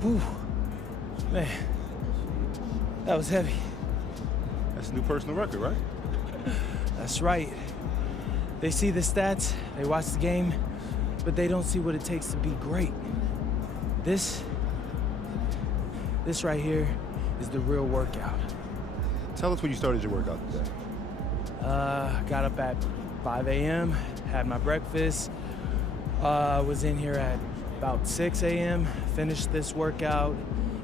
Whew. Man, that was heavy. That's a new personal record, right? That's right. They see the stats, they watch the game, but they don't see what it takes to be great. This right here is the real workout. Tell us when you started your workout today. Got up at 5 a.m., had my breakfast, was in here at about 6 a.m., finished this workout,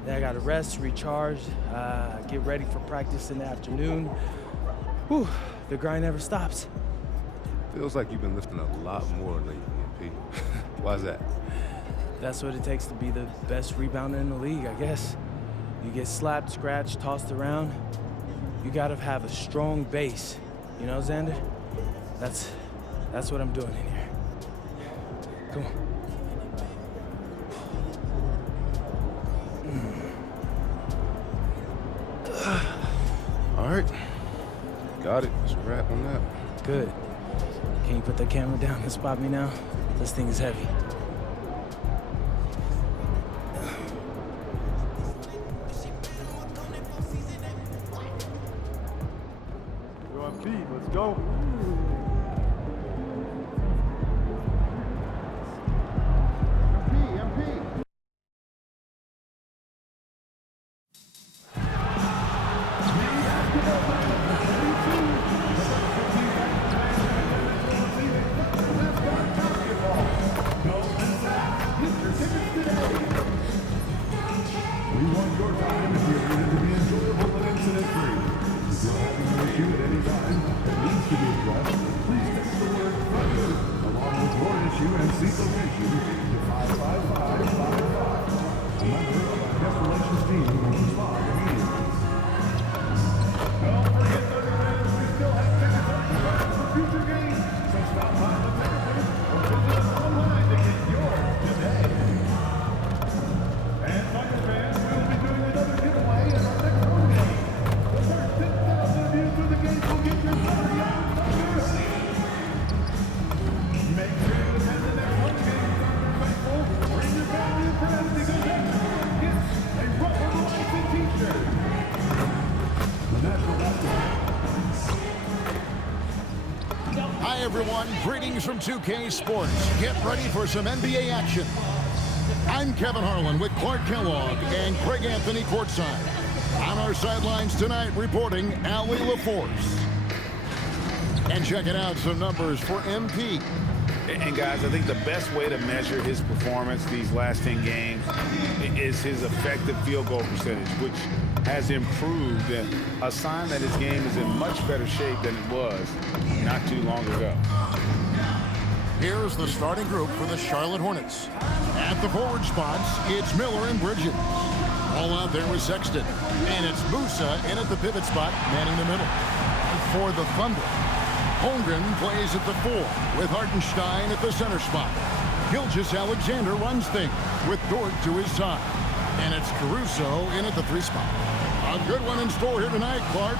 then I got to rest, recharge, get ready for practice in the afternoon. Whew, the grind never stops. Feels like you've been lifting a lot more lately, MP. Why's that? That's what it takes to be the best rebounder in the league, I guess. You get slapped, scratched, tossed around. You gotta have a strong base. You know, Xander? That's what I'm doing in here. Come on. All right. Got it. That's a wrap on that. Good. Can you put the camera down and spot me now? This thing is heavy. Let's go. We want your time if you're here to be enjoyable and incident-free. If you're having an issue at any time that needs to be addressed, please text the word "fire" along with your issue and seat location to 55555. A member of our guest relations team will respond immediately. Don't forget, Thunder fans, we still have tickets on sale for future games, so stop by the ticket booth or visit us online to get yours today. And Thunder fans, we'll be doing another giveaway in our next home game. The first 10,000 of you through the gates will get your very own Thunder. Make sure you attend the next home game, Thunder faithful. Bring your family and friends because everyone gets a Ruffalo Icy t-shirt. The National Basketball. Hi, everyone. Greetings from 2K Sports. Get ready for some NBA action. I'm Kevin Harlan with Clark Kellogg and Craig Anthony courtside. On our sidelines tonight, reporting Allie LaForce. And checking out some numbers for MP. And guys, I think the best way to measure his performance these last 10 games is his effective field goal percentage, which has improved, a sign that his game is in much better shape than it was not too long ago. Here's the starting group for the Charlotte Hornets. At the forward spots, it's Miller and Bridges. All out there with Sexton. And it's Musa in at the pivot spot, manning the middle. For the Thunder, Holmgren plays at the 4 with Hartenstein at the center spot. Gilgeous-Alexander runs things with Dort to his side. And it's Caruso in at the 3 spot. A good one in store here tonight, Clark.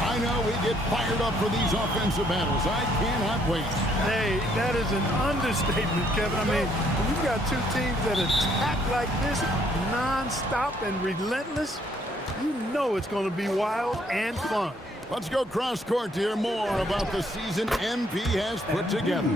I know we get fired up for these offensive battles. I cannot wait. Hey, that is an understatement, Kevin. I mean, when you've got two teams that attack like this, non-stop and relentless, you know it's going to be wild and fun. Let's go cross court to hear more about the season MP has put together.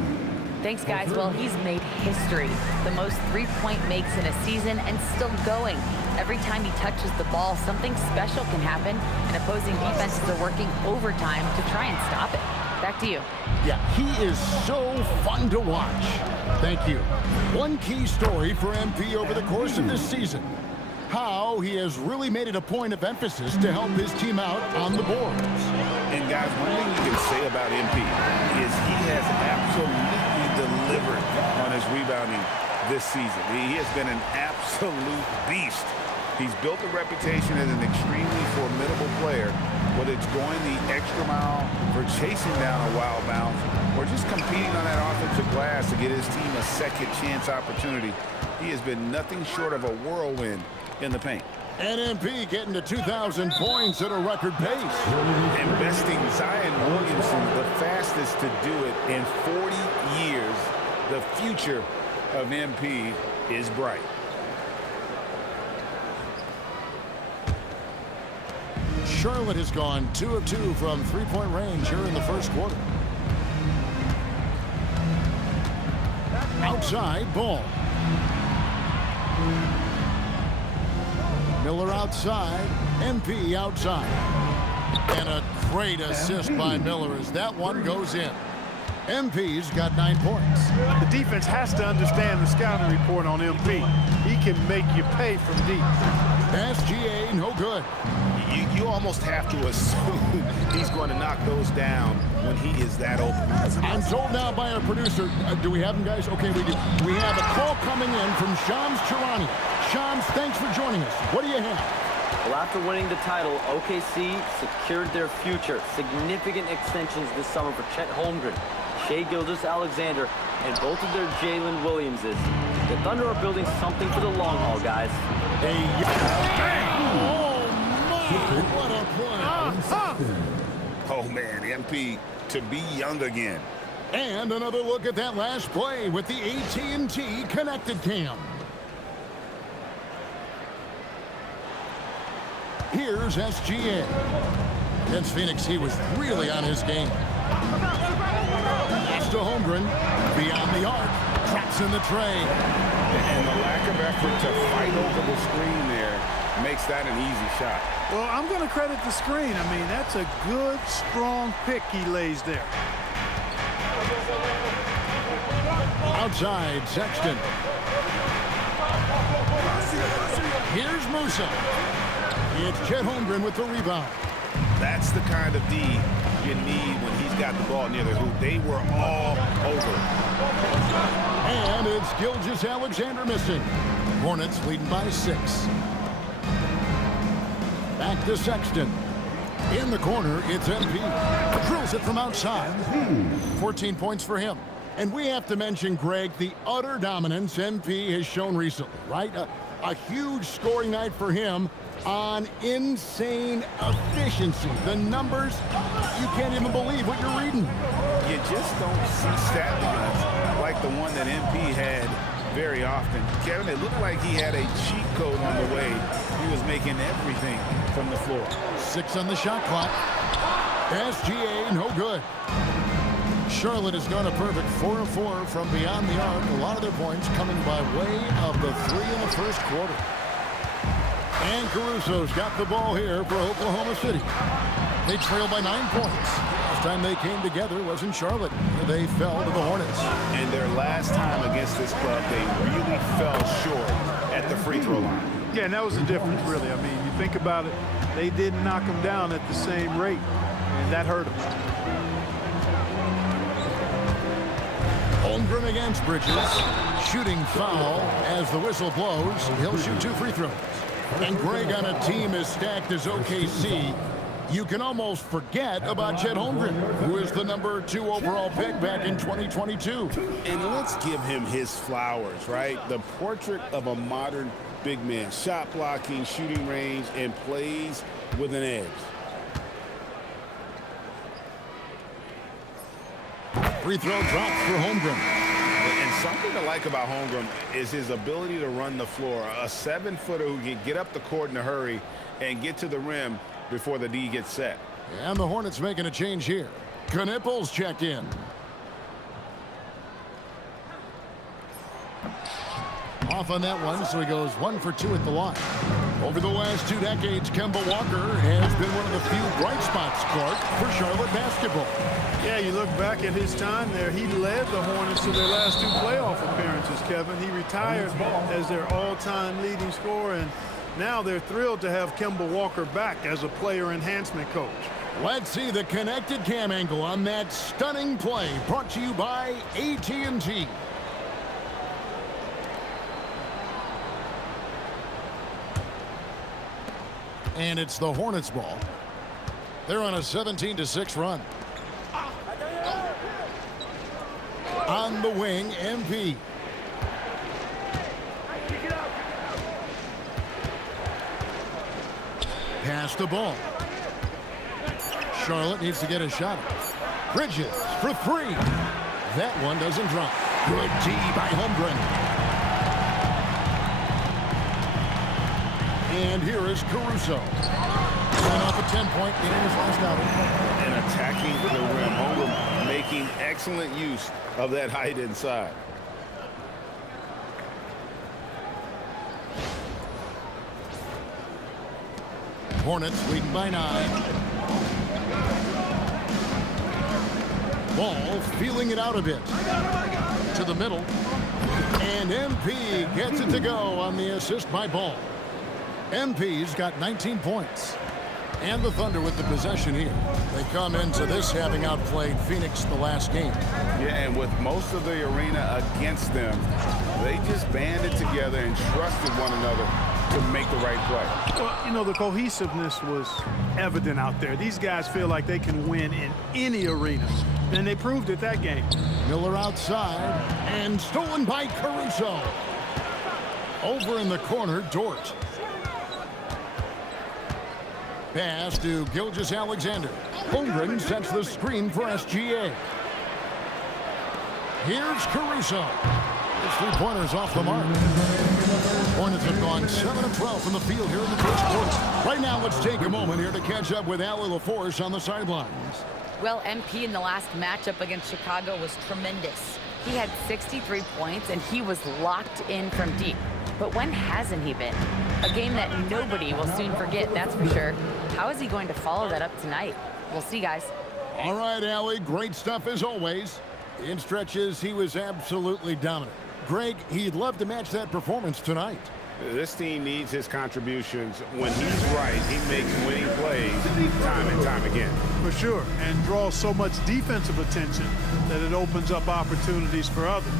Thanks, guys. Well, he's made history. The most three-point makes in a season and still going. Every time he touches the ball, something special can happen, and opposing defenses are working overtime to try and stop it. Back to you. Yeah, he is so fun to watch. Thank you. One key story for MP over the course of this season. How he has really made it a point of emphasis to help his team out on the boards. And guys, one thing you can say about MP is he has absolutely delivered on his rebounding this season. He has been an absolute beast. He's built a reputation as an extremely formidable player, whether it's going the extra mile for chasing down a wild bounce or just competing on that offensive glass to get his team a second chance opportunity. He has been nothing short of a whirlwind in the paint. And MP getting to 2,000 points at a record pace. Investing Zion Williamson, the fastest to do it in 40 years. The future of MP is bright. Charlotte has gone 2 of 2 from three-point range here in the first quarter. Outside, ball. Miller outside, MP outside. And a great assist by Miller as that one goes in. MP's got 9 points. The defense has to understand the scouting report on MP. He can make you pay from deep. SGA, no good. You almost have to assume he's going to knock those down when he is that open. I'm told now by our producer, do we have him, guys? Okay, we do. We have a call coming in from Shams Charania. Shams, thanks for joining us. What do you have? Well, after winning the title, OKC secured their future. Significant extensions this summer for Chet Holmgren, Shai Gilgeous-Alexander, and both of their Jalen Williamses. The Thunder are building something for the long haul, guys. What a play. Oh, man, MP to be young again. And another look at that last play with the AT&T connected cam. Here's SGA. Against Phoenix, he was really on his game. Pass to Holmgren. Beyond the arc. Traps in the tray. And the lack of effort to fight over the screen there makes that an easy shot. Well, I'm going to credit the screen. I mean, that's a good, strong pick he lays there. Outside, Sexton. Here's Musa. It's Chet Holmgren with the rebound. That's the kind of D you need when he's got the ball near the hoop. They were all over. And it's Gilgeous-Alexander missing. Hornets leading by 6. Back to Sexton. In the corner, it's MP. Drills it from outside. 14 points for him. And we have to mention, Greg, the utter dominance MP has shown recently, right? A huge scoring night for him on insane efficiency. The numbers, you can't even believe what you're reading. You just don't see stat lines like the one that MP had very often. Kevin, it looked like he had a cheat code on the way. He was making everything from the floor. 6 on the shot clock. SGA, no good. Charlotte has gone a perfect 4 of 4 from beyond the arc. A lot of their points coming by way of the 3 in the first quarter. And Caruso's got the ball here for Oklahoma City. They trail by 9 points. Last time they came together was in Charlotte, where they fell to the Hornets. And their last time against this club, they really fell short at the free throw line. Yeah, and that was the difference, really. I mean, you think about it, they didn't knock them down at the same rate, and that hurt them. Holmgren against Bridges. Shooting foul as the whistle blows. He'll shoot 2 free throws. And Greg, on a team as stacked as OKC, you can almost forget about Chet Holmgren, who is the number 2 overall pick back in 2022. And let's give him his flowers, right? The portrait of a modern big man. Shot blocking, shooting range, and plays with an edge. Free throw drops for Holmgren. And something to like about Holmgren is his ability to run the floor. A 7-footer who can get up the court in a hurry and get to the rim before the D gets set. And the Hornets making a change here. Knipples checked in. Off on that one, so he goes 1 for 2 at the line. Over the last 2 decades, Kemba Walker has been one of the few bright spots, Clark, for Charlotte basketball. Yeah, you look back at his time there, he led the Hornets to their last 2 playoff appearances, Kevin. He retired as their all-time leading scorer, and now they're thrilled to have Kemba Walker back as a player enhancement coach. Let's see the connected cam angle on that stunning play, brought to you by AT&T. And it's the Hornets ball. They're on a 17-6 run. On the wing, MP. Pass the ball. Charlotte needs to get a shot. Bridges for three. That one doesn't drop. Good D by Holmgren. And here is Caruso. Coming off a 10-point in his last outing. And attacking the rim. Holmgren making excellent use of that height inside. Hornets leading by 9. Ball feeling it out a bit. To the middle. And MP gets it to go on the assist by Ball. MP's got 19 points. And the Thunder with the possession here. They come into this having outplayed Phoenix the last game. Yeah, and with most of the arena against them, they just banded together and trusted one another to make the right play. Well, you know, the cohesiveness was evident out there. These guys feel like they can win in any arena, and they proved it that game. Miller outside, and stolen by Caruso. Over in the corner, Dort. Pass to Gilgeous-Alexander. Holmgren sets the screen for SGA. Here's Caruso. His three-pointers off the mark. Hornets have gone 7 of 12 from the field here in the first quarter. Right now, let's take a moment here to catch up with Allie LaForce on the sidelines. Well, MP in the last matchup against Chicago was tremendous. He had 63 points, and he was locked in from deep. But when hasn't he been? A game that nobody will soon forget, that's for sure. How is he going to follow that up tonight? We'll see, guys. All right, Allie, great stuff as always. In stretches, he was absolutely dominant. Greg, he'd love to match that performance tonight. This team needs his contributions. When he's right, he makes winning plays time and time again. For sure, and draws so much defensive attention that it opens up opportunities for others.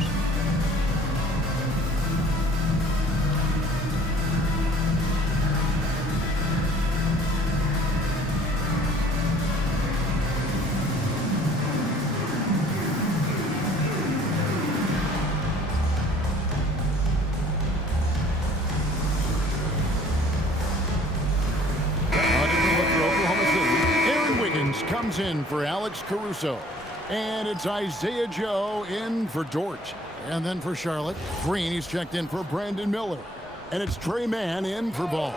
Comes in for Alex Caruso. And it's Isaiah Joe in for Dort. And then for Charlotte, Green, he's checked in for Brandon Miller. And it's Trey Mann in for Ball.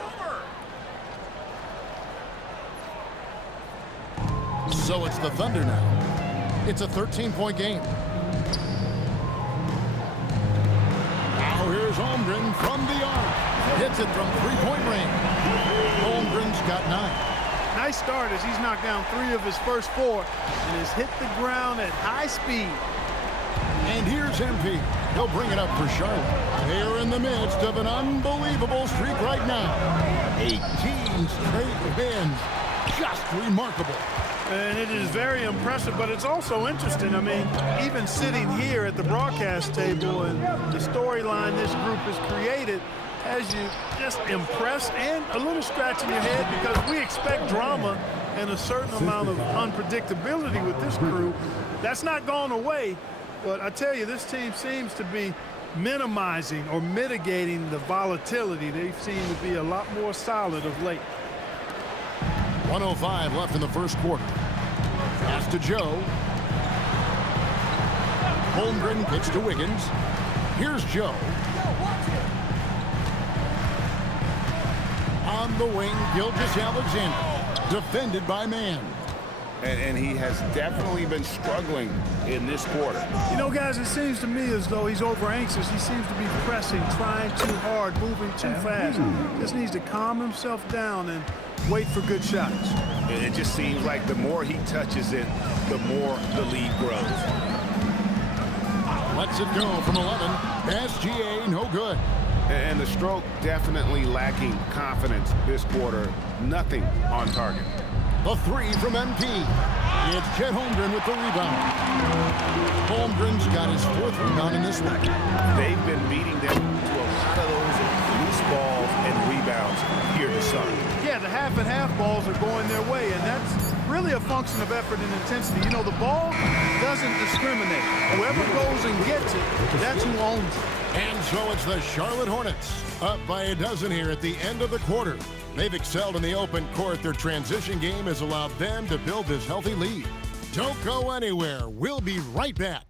So it's the Thunder now. It's a 13-point game. Now here's Holmgren from the arc. Hits it from three-point range. Holmgren's got 9. Nice start as he's knocked down 3 of his first 4 and has hit the ground at high speed. And here's MP. He'll bring it up for Charlotte. They're in the midst of an unbelievable streak right now. 18 straight wins. Just remarkable. And it is very impressive, but it's also interesting. I mean, even sitting here at the broadcast table and the storyline this group has created has you just impressed and a little scratch in your head because we expect drama and a certain amount of unpredictability with this crew. That's not gone away, but I tell you, this team seems to be minimizing or mitigating the volatility. They seem to be a lot more solid of late. 1:05 left in the first quarter. Pass to Joe. Holmgren pitch to Wiggins. Here's Joe. On the wing, Gilgeous-Alexander. Defended by Mann. And he has definitely been struggling in this quarter. You know, guys, it seems to me as though he's over anxious. He seems to be pressing, trying too hard, moving too fast. Just needs to calm himself down and wait for good shots. It just seems like the more he touches it, the more the lead grows. Lets it go from 11. SGA, no good. And the stroke definitely lacking confidence this quarter. Nothing on target. The 3 from MP. It's Chet Holmgren with the rebound. Holmgren's got his 4th rebound in this one. They've been beating them to a lot of those loose balls and rebounds here this summer. Yeah, the half and half balls are going their way, and that's really a function of effort and intensity. You know, the ball doesn't discriminate. Whoever goes and gets it, that's who owns it. And so it's the Charlotte Hornets up by a dozen here at the end of the quarter. They've excelled in the open court. Their transition game has allowed them to build this healthy lead. Don't go anywhere. We'll be right back.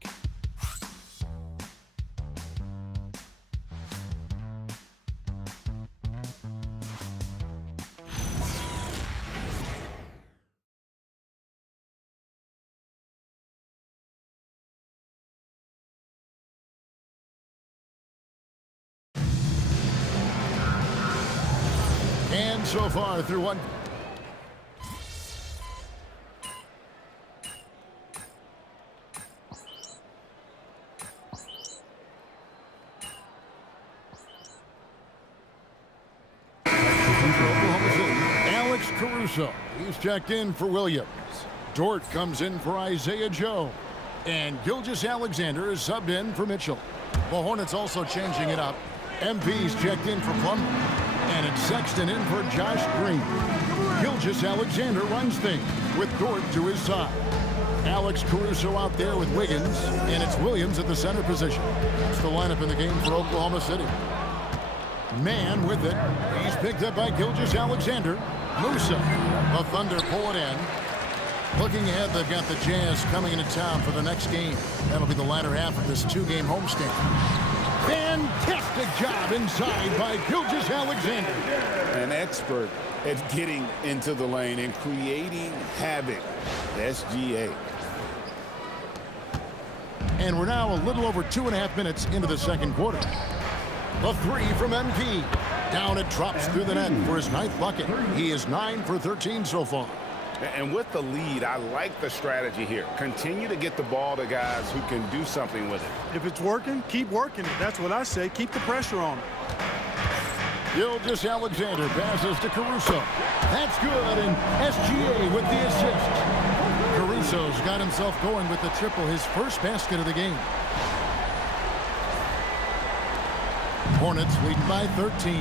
And so far through one. Oklahoma City, Alex Caruso. He's checked in for Williams. Dort comes in for Isaiah Joe. And Gilgeous-Alexander is subbed in for Mitchell. The Hornets also changing it up. MP's checked in for Plumlee. And it's Sexton in for Josh Green. Gilgeous-Alexander runs things with Dort to his side. Alex Caruso out there with Wiggins, and it's Williams at the center position. That's the lineup in the game for Oklahoma City. Man with it. He's picked up by Gilgeous-Alexander. Musa, the Thunder pull it in. Looking ahead, they've got the Jazz coming into town for the next game. That'll be the latter half of this two-game homestand. Fantastic job inside by Gilgeous-Alexander. An expert at getting into the lane and creating havoc. SGA. And we're now a little over 2.5 minutes into the second quarter. The three from MP. Down it drops through the net for his 9th bucket. He is 9 for 13 so far. And with the lead, I like the strategy here. Continue to get the ball to guys who can do something with it. If it's working, keep working it. That's what I say. Keep the pressure on it. Gilgeous-Alexander passes to Caruso. That's good, and SGA with the assist. Caruso's got himself going with the triple, his first basket of the game. Hornets leading by 13.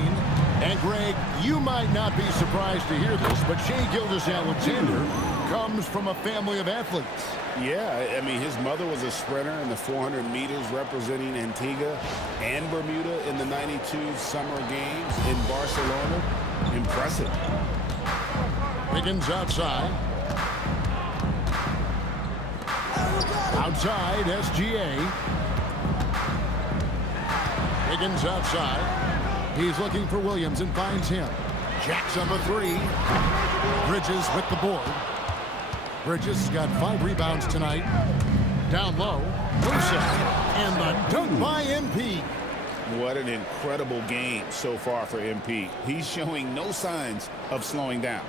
And Greg, you might not be surprised to hear this, but Shai Gilgeous-Alexander comes from a family of athletes. Yeah, I mean, his mother was a sprinter in the 400 meters representing Antigua and Bermuda in the 92 Summer Games in Barcelona. Impressive. Wiggins outside. Outside, SGA. Wiggins outside. He's looking for Williams and finds him. Jacks up a three. Bridges with the board. Bridges has got 5 rebounds tonight. Down low. Musa. And the dunk by MP. What an incredible game so far for MP. He's showing no signs of slowing down.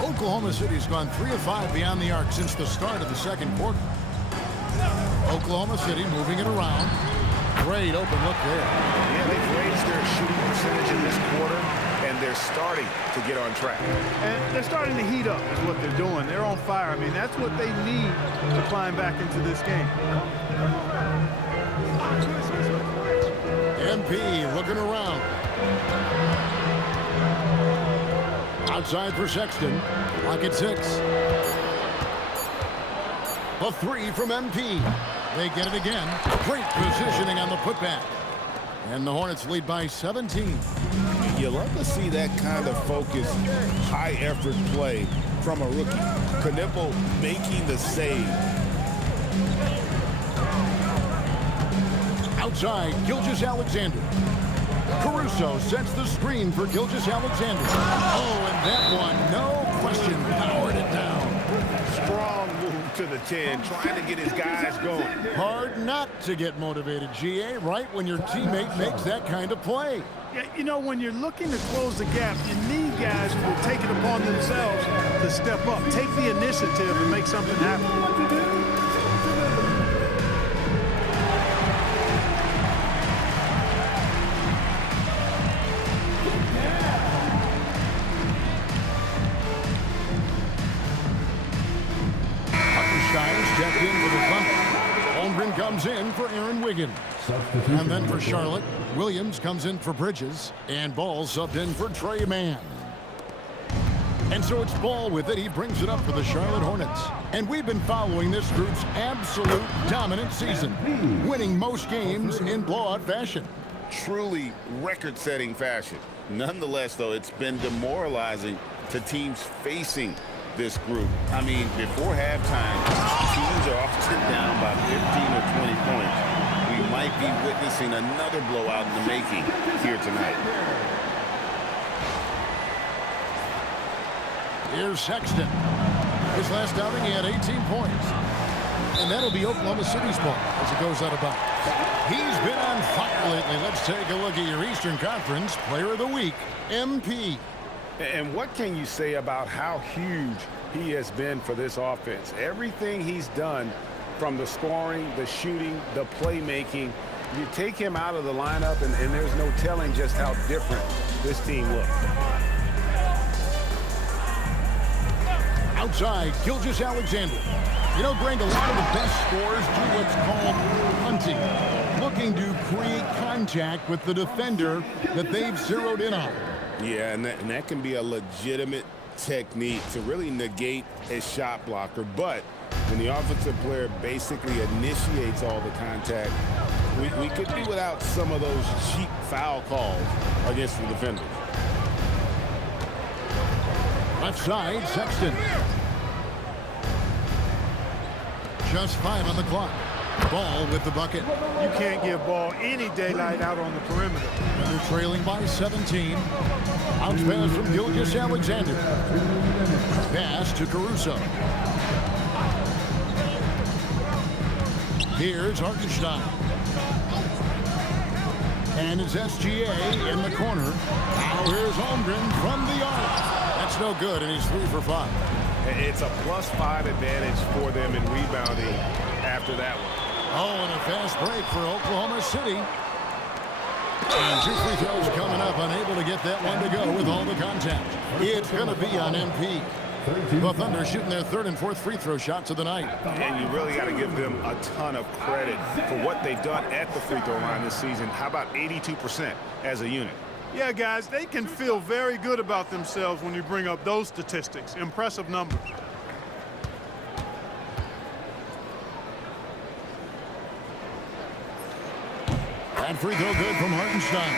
Oklahoma City's gone 3 of 5 beyond the arc since the start of the second quarter. Oklahoma City moving it around. Great open look there. Yeah, they've raised their shooting percentage in this quarter, and they're starting to get on track. And they're starting to heat up is what they're doing. They're on fire. I mean, that's what they need to climb back into this game. MP looking around. Outside for Sexton. Clock at 6. A 3 from MP. They get it again. Great positioning on the putback. And the Hornets lead by 17. You love to see that kind of focused, high-effort play from a rookie. Knipple making the save. Outside, Gilgeous-Alexander. Caruso sets the screen for Gilgeous-Alexander. Oh, and that one, no question, powered it down. Strong move to the 10, trying to get his guys going. Hard not to get motivated, GA, right when your teammate makes that kind of play. Yeah, you know, when you're looking to close the gap, you need guys who will take it upon themselves to step up, take the initiative and make something happen. Stepped in for the Thunder. Holmgren comes in for Aaron Wiggins. And then for Charlotte, Williams comes in for Bridges. And Ball subbed in for Trey Mann. And so it's Ball with it. He brings it up for the Charlotte Hornets. And we've been following this group's absolute dominant season, winning most games in blowout fashion. Truly record-setting fashion. Nonetheless, though, it's been demoralizing to teams facing this group. I mean, before halftime, teams are often down by 15 or 20 points. We might be witnessing another blowout in the making here tonight. Here's Sexton. His last outing, he had 18 points. And that'll be Oklahoma City's ball as it goes out of bounds. He's been on fire lately. Let's take a look at your Eastern Conference Player of the Week, MP. And what can you say about how huge he has been for this offense? Everything he's done, from the scoring, the shooting, the playmaking, you take him out of the lineup, and there's no telling just how different this team looks. Outside, Gilgeous-Alexander. You know, Greg, a lot of the best scorers do what's called hunting, looking to create contact with the defender that they've zeroed in on. Yeah, and that can be a legitimate technique to really negate a shot blocker. But when the offensive player basically initiates all the contact, we could do without some of those cheap foul calls against the defenders. Left side, Sexton. Just 5 on the clock. Ball with the bucket. You can't give Ball any daylight out on the perimeter. And they're trailing by 17. Bounce pass from Gilgeous-Alexander. Pass to Caruso. Here's Hartenstein. And it's SGA in the corner. Now here's Holmgren from the arc. That's no good, and he's 3 for 5. It's a +5 advantage for them in rebounding after that one. Oh, and a fast break for Oklahoma City. And 2 free throws coming up, unable to get that one to go with all the contact. It's going to be on MP. The Thunder shooting their 3rd and 4th free throw shots of the night. And you really got to give them a ton of credit for what they've done at the free throw line this season. How about 82% as a unit? Yeah, guys, they can feel very good about themselves when you bring up those statistics. Impressive numbers. That free throw good from Hartenstein.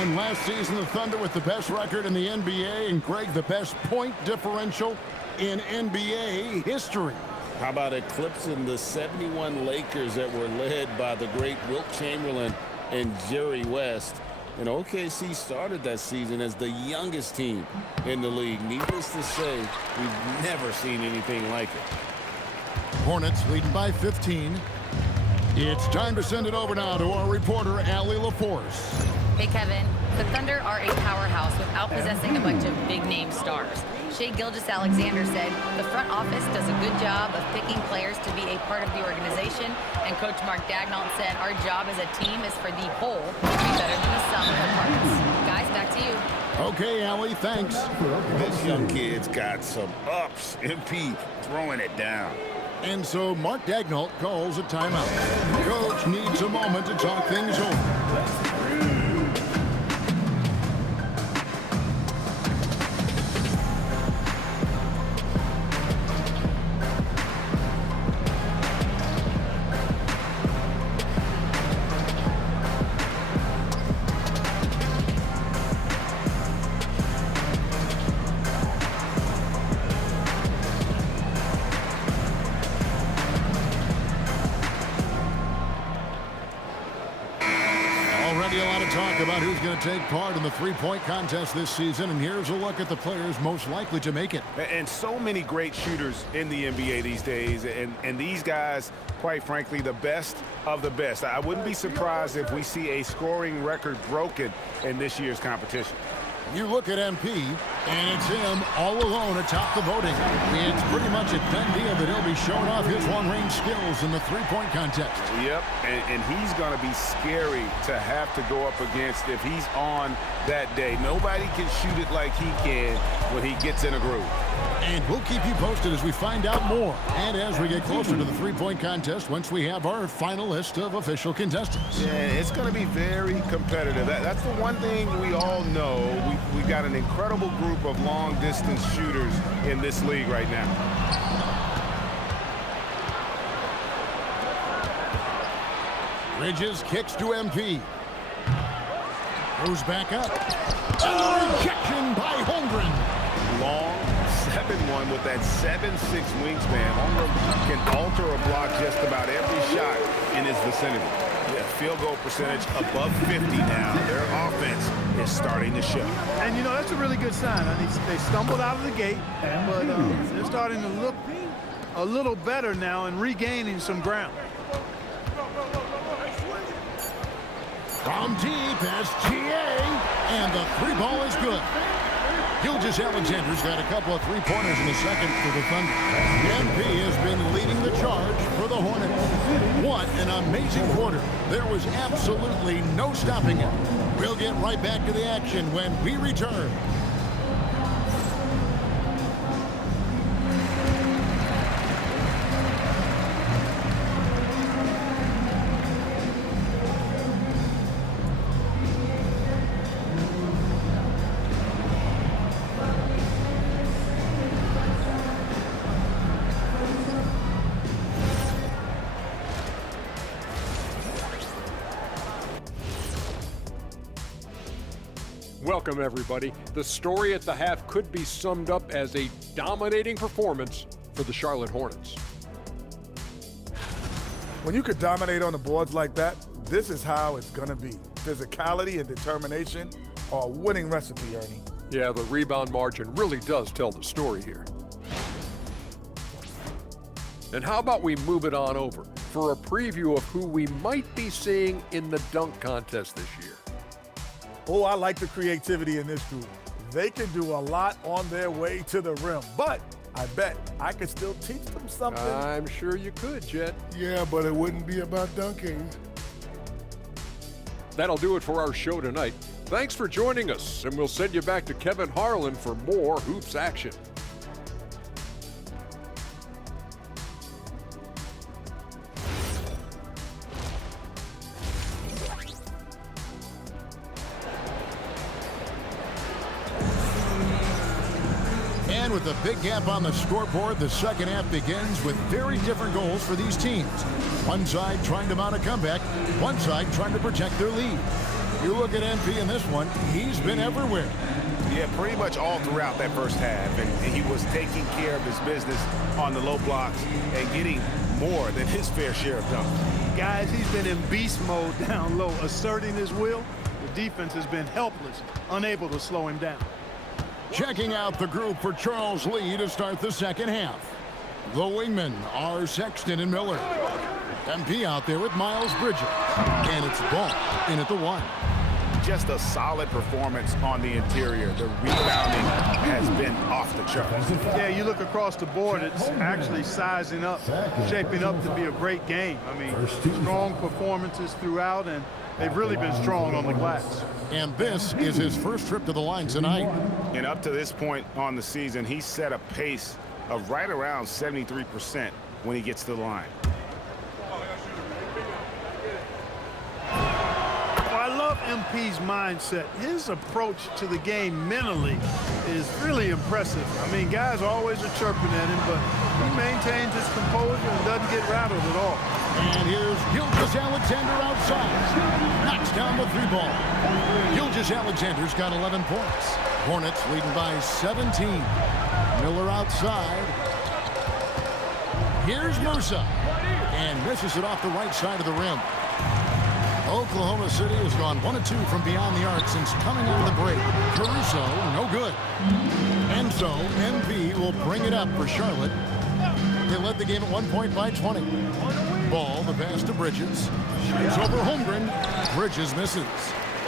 And last season, the Thunder with the best record in the NBA, and Greg, the best point differential in NBA history. How about eclipsing the 71 Lakers that were led by the great Wilt Chamberlain and Jerry West? And OKC started that season as the youngest team in the league. Needless to say, we've never seen anything like it. Hornets leading by 15. It's time to send it over now to our reporter, Allie LaForce. Hey, Kevin. The Thunder are a powerhouse without possessing a bunch of big-name stars. Shai Gilgeous-Alexander said the front office does a good job of picking players to be a part of the organization, and Coach Mark Daigneault said our job as a team is for the whole to be better than the sum of the parts. Guys, back to you. Okay, Allie, thanks. This young kid's got some ups. MP throwing it down. And so Mark Daigneault calls a timeout. Coach needs a moment to talk things over. About who's going to take part in the three-point contest this season, and here's a look at the players most likely to make it. And so many great shooters in the NBA these days, and these guys, quite frankly, the best of the best. I wouldn't be surprised if we see a scoring record broken in this year's competition. You look at MP, and it's him all alone atop the voting. It's pretty much a done deal that he'll be showing off his long-range skills in the three-point contest. Yep, and he's going to be scary to have to go up against if he's on that day. Nobody can shoot it like he can when he gets in a groove. And we'll keep you posted as we find out more and as we get closer to the three-point contest once we have our final list of official contestants. Yeah, it's going to be very competitive. That's the one thing we all know. We've got an incredible group of long-distance shooters in this league right now. Bridges kicks to MP. Goes back up. And the rejection by Holmgren. Long 7-1 with that 7'6" wingspan. Holmgren can alter a block just about every shot in his vicinity. Yeah, field goal percentage above 50 now. Their offense is starting to show. And, you know, that's a really good sign. I mean, they stumbled out of the gate, but they're starting to look a little better now and regaining some ground. From deep, SGA, and the three ball is good. Gilgeous-Alexander's got a couple of three-pointers in the second for the Thunder. MP has been leading the charge for the Hornets. What an amazing quarter. There was absolutely no stopping it. We'll get right back to the action when we return. Welcome, everybody. The story at the half could be summed up as a dominating performance for the Charlotte Hornets. When you could dominate on the boards like that, this is how it's going to be. Physicality and determination are a winning recipe, Ernie. Yeah, the rebound margin really does tell the story here. And how about we move it on over for a preview of who we might be seeing in the dunk contest this year. Oh, I like the creativity in this group. They can do a lot on their way to the rim, but I bet I could still teach them something. I'm sure you could, Jet. Yeah, but it wouldn't be about dunking. That'll do it for our show tonight. Thanks for joining us, and we'll send you back to Kevin Harlan for more hoops action. And with a big gap on the scoreboard, the second half begins with very different goals for these teams. One side trying to mount a comeback, one side trying to protect their lead. You look at MP in this one, he's been everywhere. Yeah, pretty much all throughout that first half. And he was taking care of his business on the low blocks and getting more than his fair share of dunks. Guys, he's been in beast mode down low, asserting his will. The defense has been helpless, unable to slow him down. Checking out the group for Charles Lee to start the second half. The wingmen are Sexton and Miller. MP out there with Miles Bridges. And it's Ball in at the one. Just a solid performance on the interior. The rebounding has been off the charts. Yeah, you look across the board, it's actually sizing up, shaping up to be a great game. I mean, strong performances throughout, and they've really been strong on the glass. And this is his first trip to the line tonight. And up to this point on the season, he's set a pace of right around 73% when he gets to the line. I love MP's mindset. His approach to the game mentally is really impressive. I mean, guys always are chirping at him, but he maintains his composure and doesn't get rattled at all. And here's Gilgeous-Alexander outside. Knocks down the three ball. Gilgeous-Alexander's got 11 points. Hornets leading by 17. Miller outside. Here's Musa. And misses it off the right side of the rim. Oklahoma City has gone 1 of 2 from beyond the arc since coming out of the break. Caruso, no good. And so, MP will bring it up for Charlotte. They led the game at 1 point by 20. Ball, the pass to Bridges. Shoots over Holmgren. Bridges misses.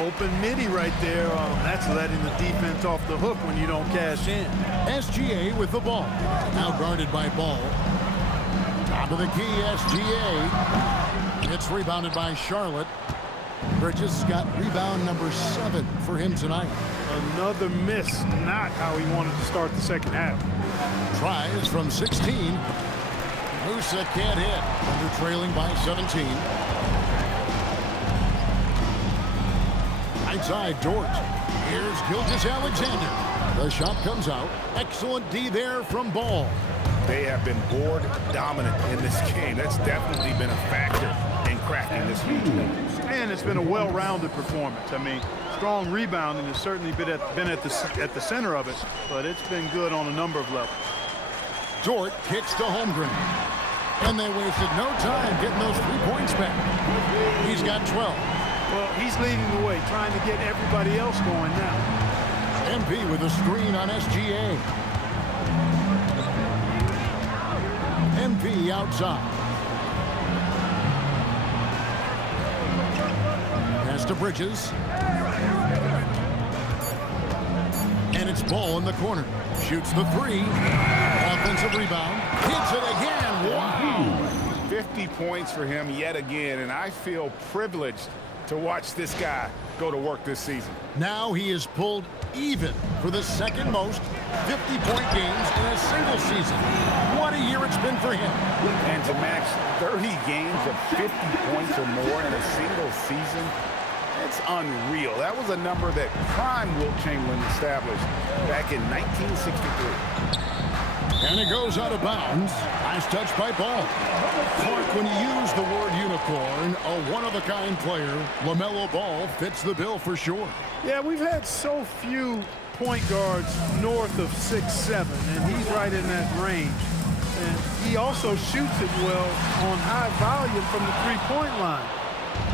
Open midi right there. That's letting the defense off the hook when you don't cash in. SGA with the ball. Now guarded by Ball. Top of the key, SGA. It's rebounded by Charlotte. Bridges got rebound number 7 for him tonight. Another miss, not how he wanted to start the second half. Tries from 16. Musa can't hit. Under trailing by 17. Right side, Dort. Here's Gilgeous-Alexander. The shot comes out. Excellent D there from Ball. They have been board dominant in this game. That's definitely been a factor in cracking this huge lead. And it's been a well-rounded performance. I mean, strong rebounding has certainly been at the center of it, but it's been good on a number of levels. Dort kicks to Holmgren. And they wasted no time getting those 3 points back. He's got 12. Well, he's leading the way, trying to get everybody else going now. MP with a screen on SGA. MP outside. Pass to Bridges. And it's Ball in the corner. Shoots the 3. Offensive rebound. Hits it again. Wow. 50 points for him yet again, and I feel privileged to watch this guy go to work this season. Now he is pulled even for the second most 50-point games in a single season. What a year it's been for him. And to match 30 games of 50 points or more in a single season, it's unreal. That was a number that prime Wilt Chamberlain established back in 1963. And it goes out of bounds. Nice touch by Ball. Clark, when you use the word unicorn, a one-of-a-kind player, LaMelo Ball fits the bill for sure. Yeah, we've had so few point guards north of 6'7", and he's right in that range. And he also shoots it well on high volume from the three-point line.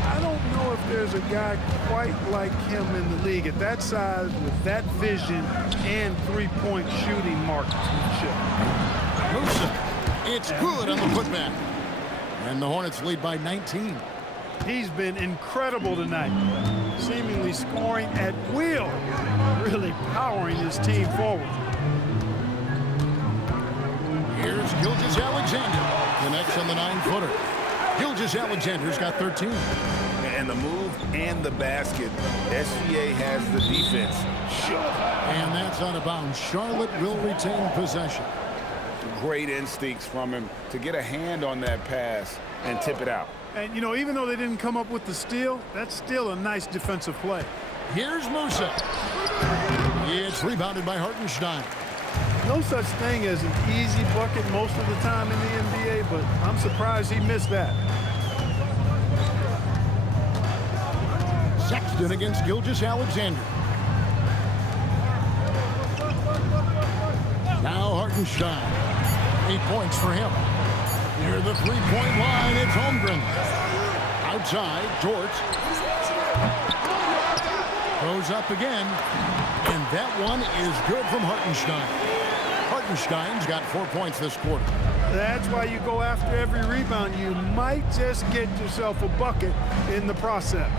I don't know if there's a guy quite like him in the league at that size with that vision and three-point shooting marksmanship. Musa, it's good on the putback. And the Hornets lead by 19. He's been incredible tonight, seemingly scoring at will, really powering his team forward. Here's Gilgeous-Alexander. Connects on the 9-footer. Gilgeous-Alexander's got 13. And the move and the basket. SGA has the defense shook. And that's out of bounds. Charlotte will retain possession. Great instincts from him to get a hand on that pass and tip it out. And, you know, even though they didn't come up with the steal, that's still a nice defensive play. Here's Musa. It's rebounded by Hartenstein. No such thing as an easy bucket most of the time in the NBA, but I'm surprised he missed that. Sexton against Gilgeous-Alexander. Now Hartenstein. 8 points for him. Near the three-point line, it's Holmgren. Outside, Dort. Goes up again. And that one is good from Hartenstein. Hartenstein's got 4 points this quarter. That's why you go after every rebound. You might just get yourself a bucket in the process.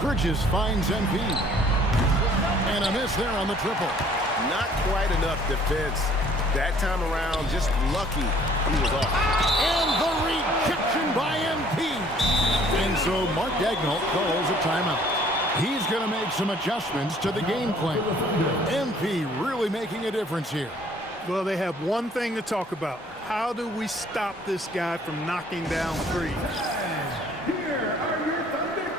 Bridges finds MP. And a miss there on the triple. Not quite enough defense. That time around, just lucky he was off. And the rejection by MP. And so Mark Daigneault calls a timeout. He's going to make some adjustments to the game plan. MP really making a difference here. Well, they have one thing to talk about. How do we stop this guy from knocking down threes? Here are your Thunder.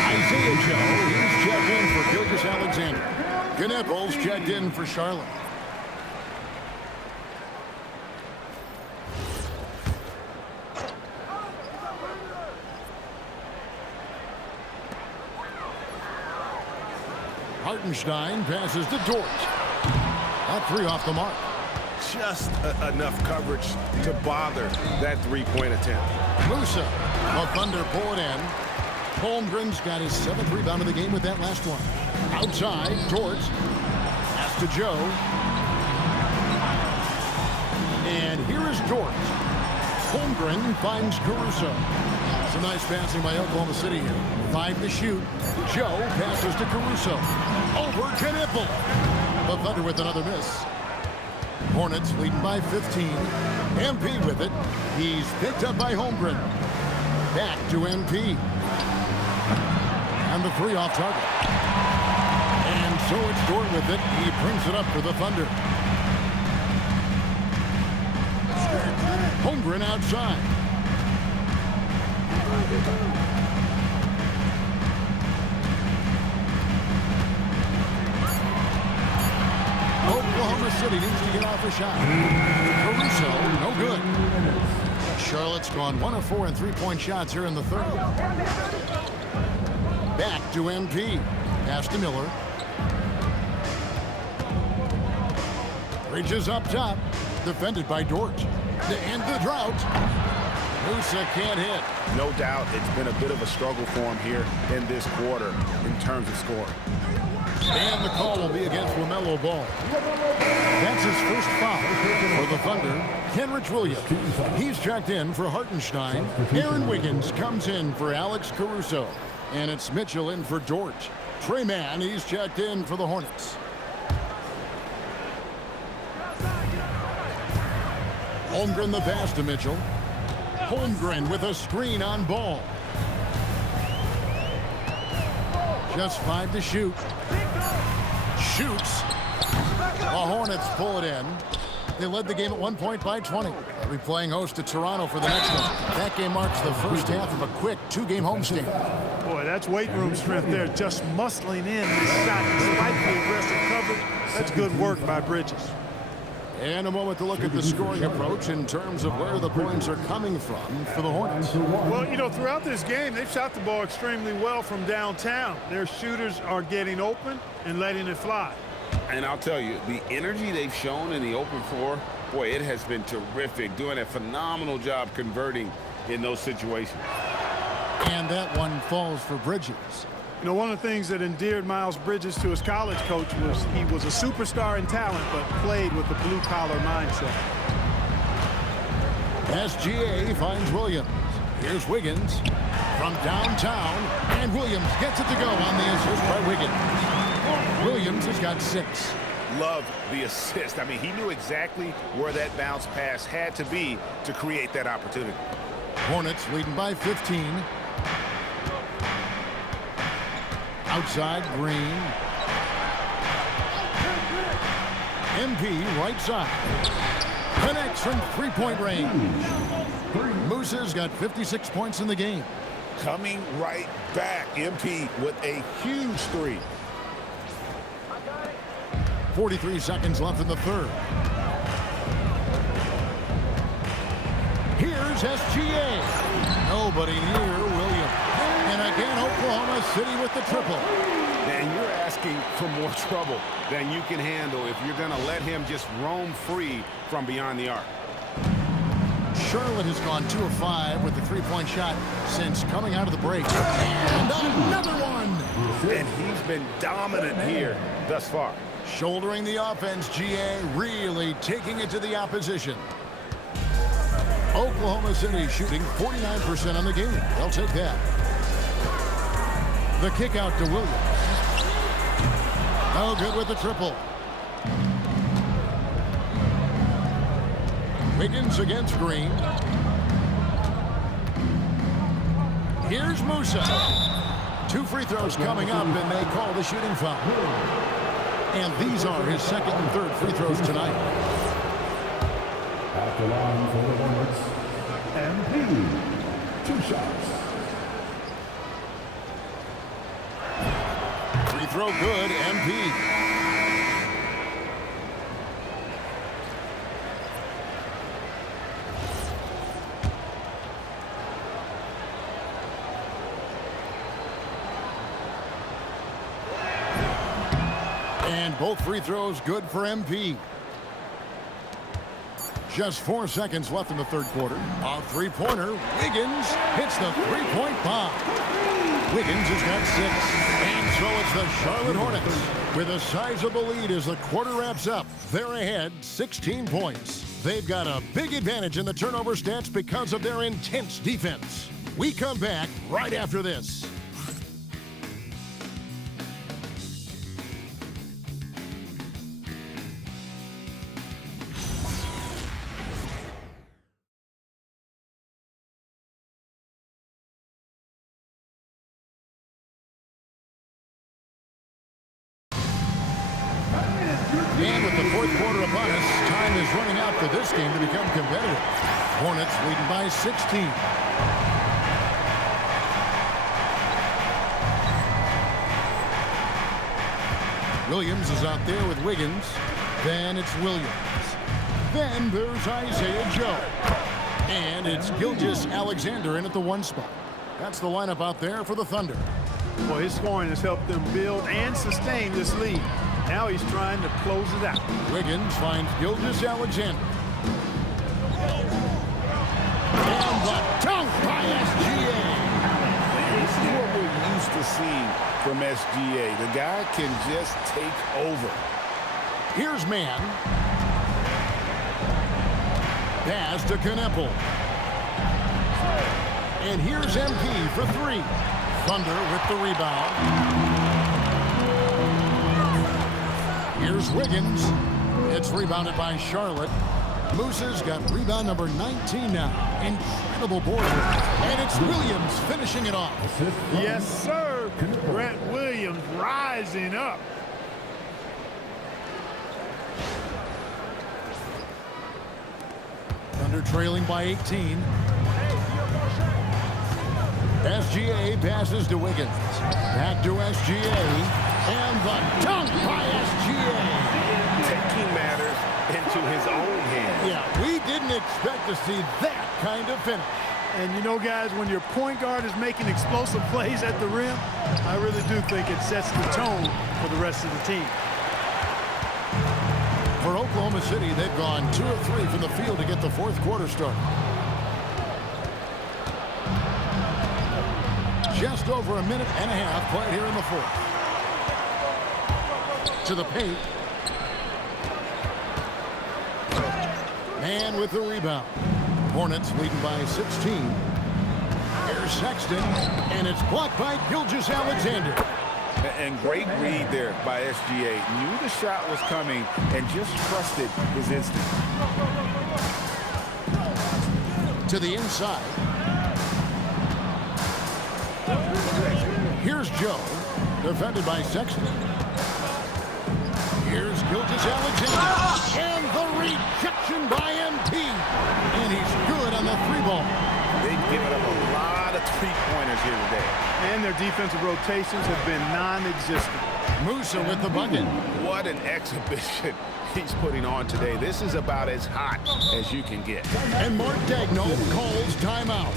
Isaiah Joe, he's checked in for Gilgeous-Alexander. Knipples checked in for Charlotte. Hartenstein passes to Dort. That 3 off the mark. Just enough coverage to bother that three-point attempt. Musa, the Thunder pull it in. Holmgren's got his 7th rebound of the game with that last one. Outside, Dort. Pass to Joe. And here is Dort. Holmgren finds Caruso. Some nice passing by Oklahoma City here. 5 to shoot. Joe passes to Caruso. Over to Knippel. The Thunder with another miss. Hornets leading by 15. MP with it. He's picked up by Holmgren. Back to MP. And the three off target. And so it's Dort with it. He brings it up for the Thunder. Holmgren outside. Oklahoma City needs to get off a shot. Caruso, no good. Charlotte's gone 1 of 4 in three-point shots here in the third. Back to MP. Pass to Miller. Bridges up top. Defended by Dort. To end the drought. Musa can't hit. No doubt it's been a bit of a struggle for him here in this quarter in terms of scoring. And the call will be against LaMelo Ball. That's his first foul for the Thunder. Kenrich Williams. He's checked in for Hartenstein. Aaron Wiggins comes in for Alex Caruso. And it's Mitchell in for Dort. Trey Mann, he's checked in for the Hornets. Holmgren the pass to Mitchell. Holmgren with a screen on Ball. Just 5 to shoot. Shoots. The Hornets pull it in. They led the game at 1 point by 20. They'll be playing host to Toronto for the next one. That game marks the first half of a quick 2-game homestand. Boy, that's weight room strength there, just muscling in this shot despite the aggressive coverage. That's good work by Bridges. And a moment to look at the scoring approach in terms of where the points are coming from for the Hornets. Well, you know, throughout this game, they've shot the ball extremely well from downtown. Their shooters are getting open and letting it fly. And I'll tell you, the energy they've shown in the open floor, boy, it has been terrific. Doing a phenomenal job converting in those situations. And that one falls for Bridges. You know, one of the things that endeared Miles Bridges to his college coach was he was a superstar in talent, but played with a blue-collar mindset. SGA finds Williams. Here's Wiggins from downtown, and Williams gets it to go on the assist by Wiggins. Williams has got 6. Love the assist. I mean, he knew exactly where that bounce pass had to be to create that opportunity. Hornets leading by 15. Outside, Green. MP right side. Connects from three-point range. Musa's got 56 points in the game. Coming right back, MP with a huge 3. 43 seconds left in the third. Here's SGA. Nobody near Williams. And again, Oklahoma City with the triple. And you're asking for more trouble than you can handle if you're going to let him just roam free from beyond the arc. Charlotte has gone 2 of 5 with the three-point shot since coming out of the break. And another one. And he's been dominant here thus far. Shouldering the offense, GA really taking it to the opposition. Oklahoma City shooting 49% on the game. They'll take that. The kick out to Williams. No good with the triple. Wiggins against Green. Here's Musa. 2 free throws coming up, and they call the shooting foul. And these are his second and third free throws tonight. At the line for the Hornets, MP. 2 shots. Free throw good, MP. And both free throws good for MP. Just 4 seconds left in the third quarter. A three-pointer. Wiggins hits the three-point bomb. Wiggins has got 6. And so it's the Charlotte Hornets with a sizable lead as the quarter wraps up. They're ahead 16 points. They've got a big advantage in the turnover stats because of their intense defense. We come back right after this. quarter upon us. Time is running out for this game to become competitive. Hornets leading by 16. Williams is out there with Wiggins. Then it's Williams. Then there's Isaiah Joe. And it's Gilgeous-Alexander in at the 1 spot. That's the lineup out there for the Thunder. Well, his scoring has helped them build and sustain this lead. Now he's trying to close it out. Wiggins finds Gilgeous-Alexander. And the dunk by SGA. This is what we're used to seeing from SGA. The guy can just take over. Here's Mann. Pass to Kneppel. And here's MP for 3. Thunder with the rebound. Here's Wiggins. It's rebounded by Charlotte. Musa's got rebound number 19 now. Incredible board work. And it's Williams finishing it off. Yes, sir. Grant Williams rising up. Thunder trailing by 18. SGA passes to Wiggins. Back to SGA. And the dunk by SGA. Taking matters into his own hands. Yeah, we didn't expect to see that kind of finish. And you know, guys, when your point guard is making explosive plays at the rim, I really do think it sets the tone for the rest of the team. For Oklahoma City, they've gone 2 of 3 from the field to get the 4th quarter started. Just over a minute and a half played here in the 4th. To the paint. Man with the rebound. Hornets leading by 16. Here's Sexton, and it's blocked by Gilgeous-Alexander. And great read there by SGA. Knew the shot was coming and just trusted his instinct. To the inside. Here's Joe, defended by Sexton. Here's Gilgeous-Alexander. And the rejection by MP. And he's good on the 3-ball. They've given up a lot of 3-pointers here today. And their defensive rotations have been non-existent. Musa with the bucket. What an exhibition he's putting on today. This is about as hot as you can get. And Mark Daigneault calls timeout.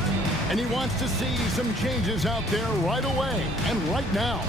And he wants to see some changes out there right away and right now.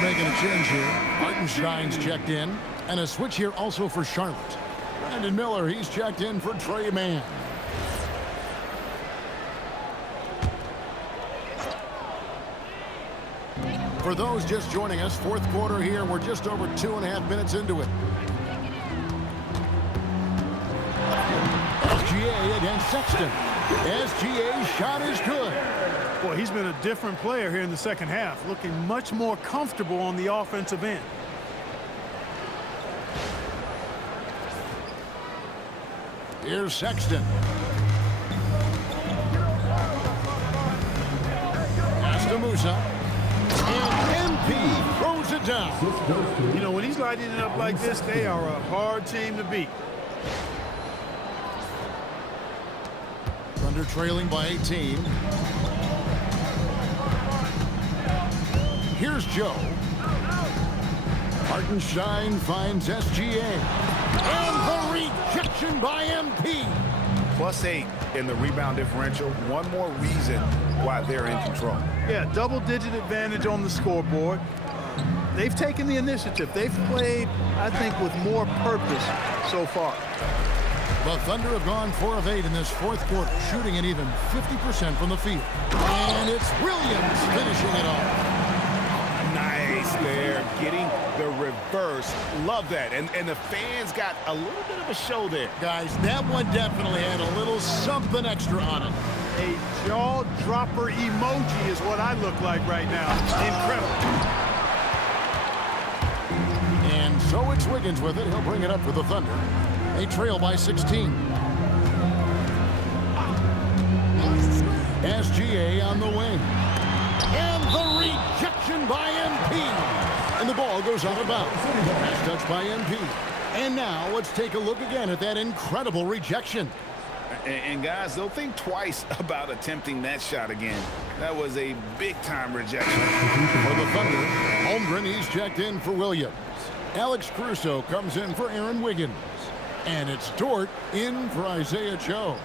Making a change here. Hartenstein's checked in. And a switch here also for Charlotte. Brandon Miller, he's checked in for Tre Mann. For those just joining us, 4th quarter here. We're just over 2.5 minutes into it. SGA against Sexton. SGA's shot is good. Boy, he's been a different player here in the 2nd half, looking much more comfortable on the offensive end. Here's Sexton. Pass to Musa. And MP throws it down. You know, when he's lighting it up like this, they are a hard team to beat. Thunder trailing by 18. Here's Joe. Hartenstein finds SGA. And the rejection by MP. +8 in the rebound differential. One more reason why they're in control. Yeah, double-digit advantage on the scoreboard. they've taken the initiative. They've played, I think, with more purpose so far. The Thunder have gone 4 of 8 in this fourth quarter, shooting an even 50% from the field. And it's Williams finishing it off. Nice there, getting the reverse. Love that. And the fans got a little bit of a show there. Guys, that one definitely had a little something extra on it. A jaw-dropper emoji is what I look like right now. Incredible. And so it's Wiggins with it. He'll bring it up for the Thunder. They trail by 16. SGA on the wing. And the rejection by MP. And the ball goes out of bounds. Pass touch by MP. And now let's take a look again at that incredible rejection. And guys, they'll think twice about attempting that shot again. That was a big-time rejection. For the Thunder, Holmgren, he's checked in for Williams. Alex Caruso comes in for Aaron Wiggins. And it's Dort in for Isaiah Joe.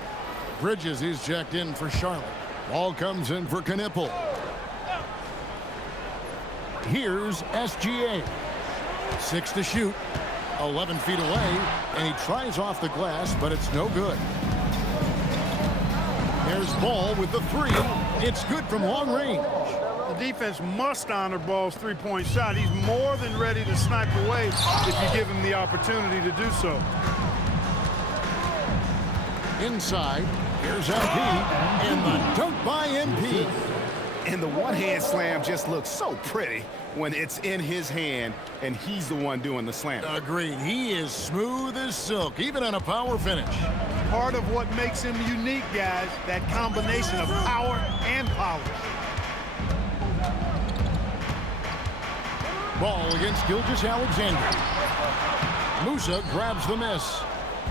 Bridges, he's checked in for Charlotte. Ball comes in for Knipple. Here's SGA. 6 to shoot. 11 feet away. And he tries off the glass, but it's no good. There's Ball with the 3. It's good from long range. The defense must honor Ball's three-point shot. He's more than ready to snipe away if you give him the opportunity to do so. Inside, here's MP, and the dunk by MP. And the one-hand slam just looks so pretty when it's in his hand and he's the one doing the slam. Agreed. He is smooth as silk, even on a power finish. Part of what makes him unique, guys, that combination of power and polish. Ball against Gilgeous-Alexander. Musa grabs the miss.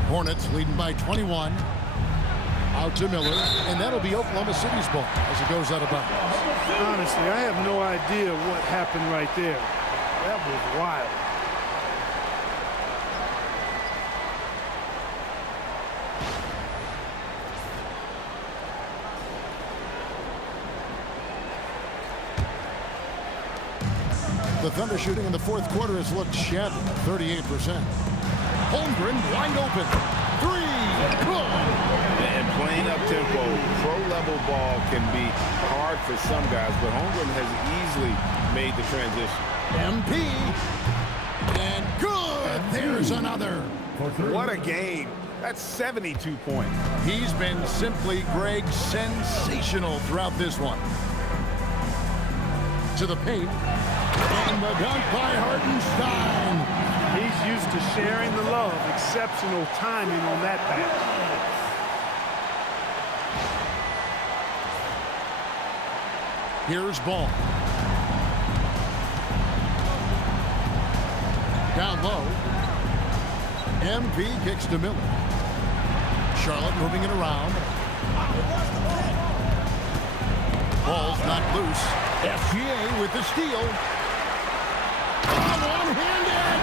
Hornets leading by 21. Out to Miller, and that'll be Oklahoma City's ball as it goes out of bounds. Honestly, I have no idea what happened right there. That was wild. The Thunder shooting in the fourth quarter has looked shabby, 38%. Holmgren wide open. 3. Good. And playing up-tempo, pro-level ball can be hard for some guys, but Holmgren has easily made the transition. MP. And good. There's another. What a game. That's 72 points. He's been simply, Greg, sensational throughout this one. To the paint. And the dunk by Hartenstein. He's used to sharing the love. Exceptional timing on that pass. Here's Ball. Down low. MP kicks to Miller. Charlotte moving it around. Ball's not loose. SGA with the steal. One-handed.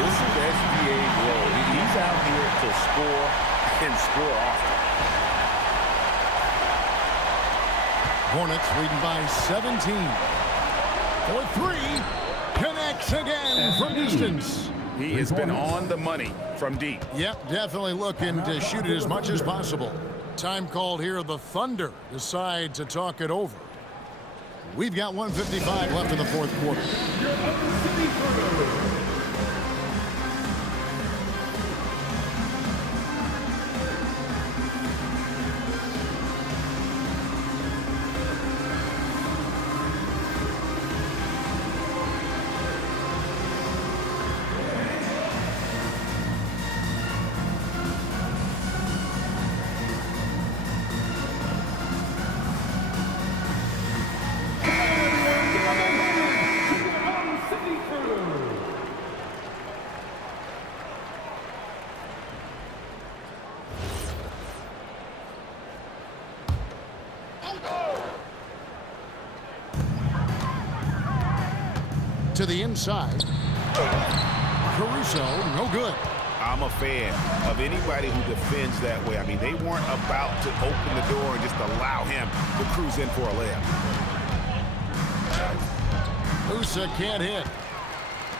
This is SGA's role. He's out here to score and score often. Hornets leading by 17. For 3. Connects again from distance. He has been on the money from deep. Yep, definitely looking to shoot it as much as possible. Time called here. The Thunder decide to talk it over. We've got 1:55 left in the fourth quarter. To the inside. Caruso, no good. I'm a fan of anybody who defends that way. I mean, they weren't about to open the door and just allow him to cruise in for a layup. Musa can't hit.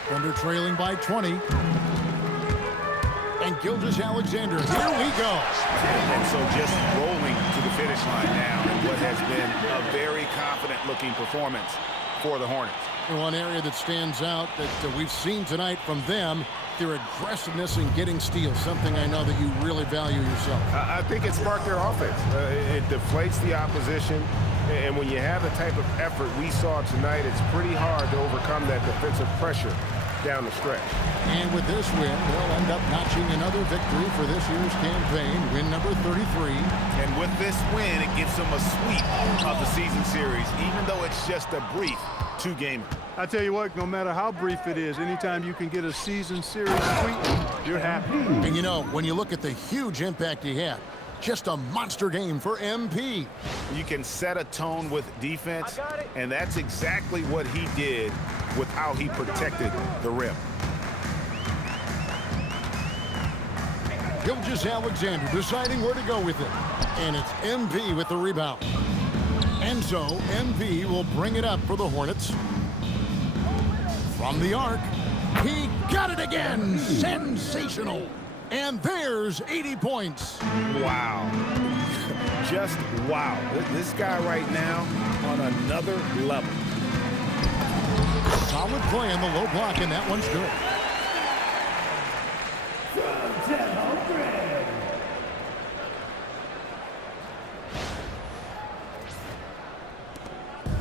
Thunder trailing by 20. And Gilgeous-Alexander, here we go. And so just rolling to the finish line now in what has been a very confident-looking performance for the Hornets. And one area that stands out that we've seen tonight from them, their aggressiveness in getting steals, something I know that you really value yourself. I think it sparked their offense. It deflates the opposition, and when you have the type of effort we saw tonight, it's pretty hard to overcome that defensive pressure down the stretch. And with this win, they'll end up notching another victory for this year's campaign, win number 33. And with this win, it gives them a sweep of the season series, even though it's just a brief two-gamer. I tell you what, no matter how brief it is, anytime you can get a season series sweep, you're happy. And you know, when you look at the huge impact he had, just a monster game for MP. You can set a tone with defense, and that's exactly what he did with how he protected the rim. Gilgeous-Alexander deciding where to go with it. And it's MP with the rebound. And so MP will bring it up for the Hornets. From the arc, he got it again. Sensational. And there's 80 points. Wow. Just wow. This guy right now on another level. Solid play on the low block, and that one's good.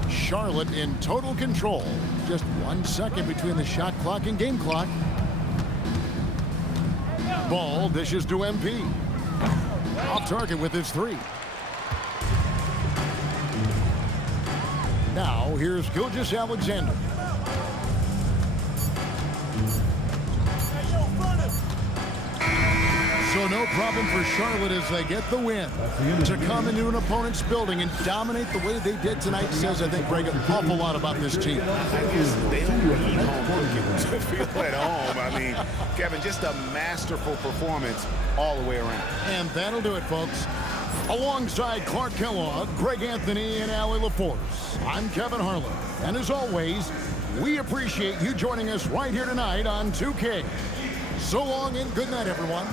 Charlotte in total control. Just 1 second between the shot clock and game clock. Ball dishes to MP. Off target with his three. Now here's Gilgeous-Alexander. So no problem for Charlotte as they get the win. To come into an opponent's building and dominate the way they did tonight says, I think, Greg, an awful lot about this team. I guess they don't need home cooking to feel at home. I mean, Kevin, just a masterful performance all the way around. And that'll do it, folks. Alongside Clark Kellogg, Greg Anthony, and Allie LaForce, I'm Kevin Harlan. And as always, we appreciate you joining us right here tonight on 2K. So long and good night, everyone.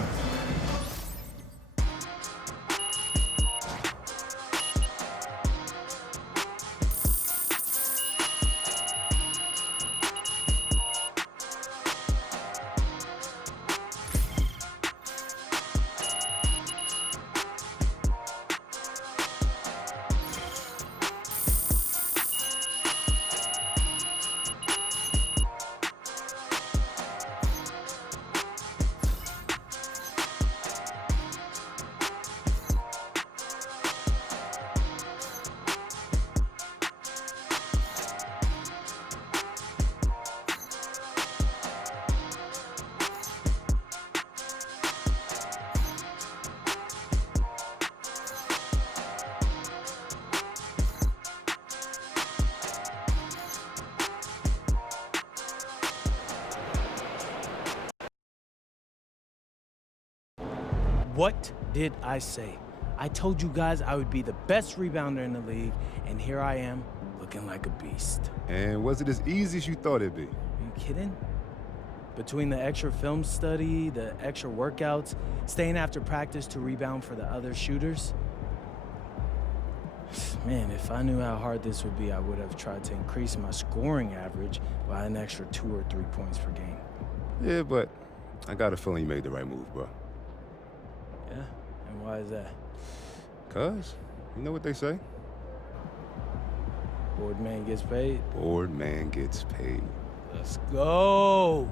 What did I say? I told you guys I would be the best rebounder in the league, and here I am looking like a beast. And was it as easy as you thought it'd be? Are you kidding? Between the extra film study, the extra workouts, staying after practice to rebound for the other shooters. Man, if I knew how hard this would be, I would have tried to increase my scoring average by an extra 2 or 3 points per game. Yeah, but I got a feeling you made the right move, bro. Yeah? And why is that? 'Cause, you know what they say? Bored man gets paid. Bored man gets paid. Let's go.